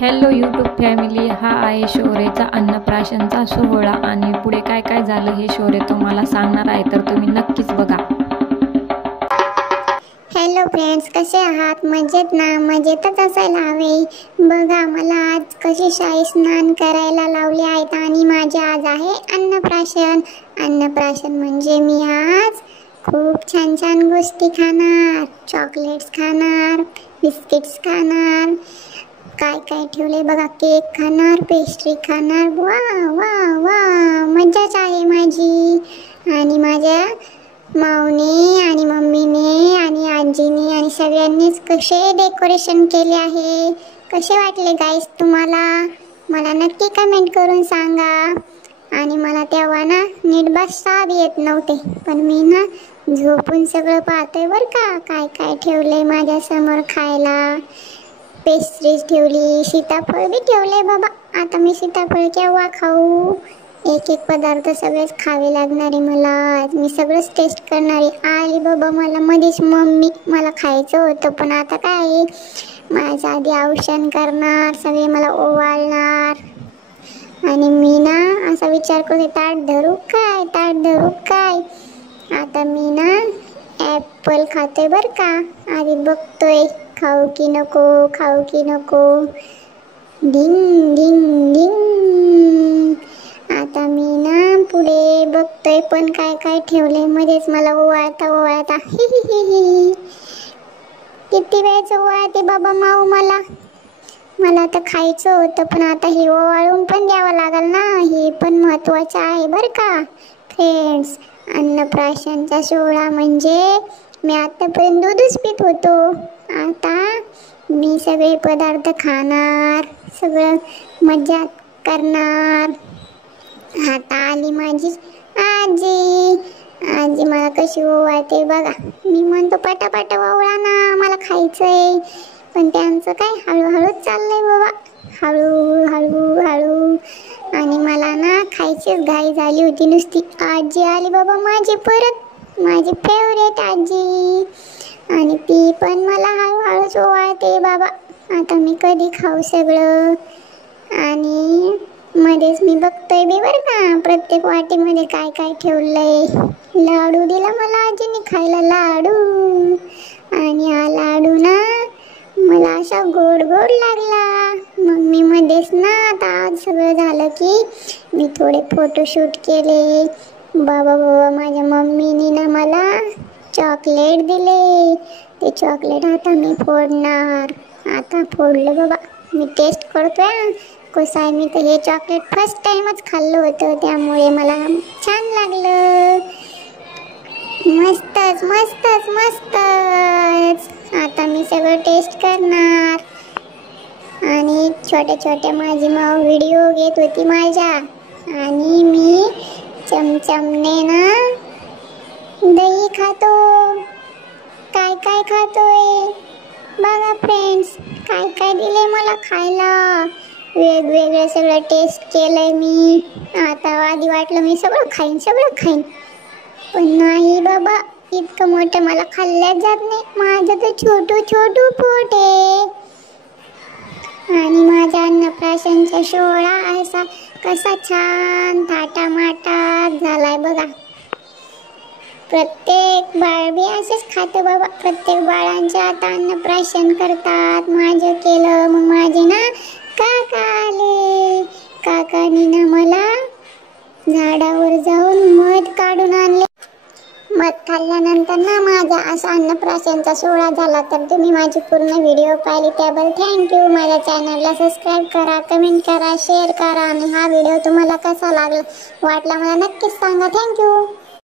Hello YouTube family, हा आहे शौर्यचा अन्नप्राशनचा सोहळा आणि पुढे काय काय झालं हे शौर्य तुम्हाला सांगणार आहे, तर तुम्ही नक्कीच बघा. हॅलो फ्रेंड्स, कसे आहात? मजेत ना? मजेतच असायला हवे. बघा, मला आज कशी शाही स्नान करायला लावले आहेत आणि माझे आज आहे अन्नप्राशन. अन्नप्राशन म्हणजे मी आज खूप छान छान गोष्टी खाणार, चॉकलेट्स खाणार, बिस्किट्स खाणार, काय काय ठेवले बघा, केक खाणार, पेस्ट्री खाणार. वा वा वा, मजाच आहे माझी. आणि माझ्या माऊने आणि मम्मीने आणि आजीने आणि सगळ्यांनीच कसे डेकोरेशन केले आहे, कसे वाटले गाईस तुम्हाला? मला नक्की कमेंट करून सांगा. आणि मला तेव्हा ना नीट बसता येत नव्हते, पण मी ना झोपून सगळं पाहतोय बरं का. काय काय ठेवले माझ्या समोर खायला. पेस्ट्रीज ठेवली, सीताफळ बी ठेवले बाबा. आता मी सीताफळ केव्हा खाऊ? एक एक पदार्थ सगळेच खावे लागणार आहे मला. मी सगळंच टेस्ट करणार आहे. आली बाबा मला मध्येच मम्मी, मला खायचं होतं पण आता काय, माझ्या आधी औषण करणार, सगळे मला ओवाळणार. आणि मी ना असा विचार करते, ताट धरू काय, ताट धरू काय. आता मी ना ॲपल खाते बरं का. आधी बघतोय खाऊ की नको, खाऊ की नको. डिंग डिंग डिंग. आता मी ना पुढे बघतोय पण काय काय ठेवले. मध्येच मला ओवाळता ओवाळता किती वेळच ओवाळते बाबा माऊ मला. मला तर खायचं होतं पण आता हे ओवाळून पण द्यावं लागेल ना, हे पण महत्त्वाचं आहे बरं का फ्रेंड्स. अन्नप्राशनचा सोहळा म्हणजे मी आतापर्यंत दूधच पित होतो, आता मी सगळे पदार्थ खाणार, सगळं मजा करणार. आता आली माझी आजी. आजी मला कशी ओवाळते बघा. मी म्हणतो पटापट ओवाळा ना, मला खायचंय. पण त्यांचं काय हळूहळूच चाललंय बाबा, हळू हळू हळू. आणि मला ना खायचीच घाई झाली होती नुसती. आजी आली बाबा माझी परत, माझी फेवरेट आजी. आणि ती पण मला हळूहळूच ओवाळते बाबा. आता मी कधी खाऊ सगळं. आणि मध्येच मी बघतोय बी बरं का, प्रत्येक वाटीमध्ये काय काय ठेवलंय. लाडू दिला मला आजीने खायला, लाडू. आणि हा लाडू ना मला असा गोड गोड लागला. मग मी मध्येच ना, आता सगळं झालं की मी थोडे फोटोशूट केले. बाबा बाबा माझ्या मम्मीने ना मला चॉकलेट दिले. ते चॉकलेट आता मी फोडणार. आता फोडलं बाबा, मी टेस्ट करतोय कसं आहे. मी तर हे चॉकलेट फर्स्ट टाइमच खाल्लं होतं, त्यामुळे मला छान लागलं. मस्तच मस्तच मस्तच. आता मी सगळं टेस्ट करणार. आणि छोट्या छोट्या माझी माऊ व्हिडिओ घेत होती माझ्या. आणि मी चमचमने ना दही खातो. काय काय खातोय बघा फ्रेंड्स, काय काय दिले मला खायला. वेगवेगळं सगळं टेस्ट केलंय मी. आता आधी वाटलं मी सगळं खाईन सगळं खाईन, पण नाही बाबा, इतकं मोठं मला खाल्ल्याच जात नाही. माझं तर छोटू छोटू पोट आहे. आणि माझ्या अन्नप्राशनचा सोहळा असा कसा छान थाटामाटात झालाय बघा. प्रत्येक बाळ बी असेच खातं बाबा. प्रत्येक बाळांचे आता अन्नप्राशन करतात. माझं केलं. मग माझे ना काका आले. काकानी ना मला झाडावर जाऊन मध काढून आणले. मध खाल्ल्यानंतर ना माझा असा अन्नप्राशनचा सोहळा झाला. तर तुम्ही माझी पूर्ण व्हिडिओ पाहिली त्याबद्दल थँक्यू. माझ्या चॅनलला सबस्क्राईब करा, कमेंट करा, शेअर करा. आणि हा व्हिडिओ तुम्हाला कसा वाटला मला नक्कीच सांगा. थँक्यू.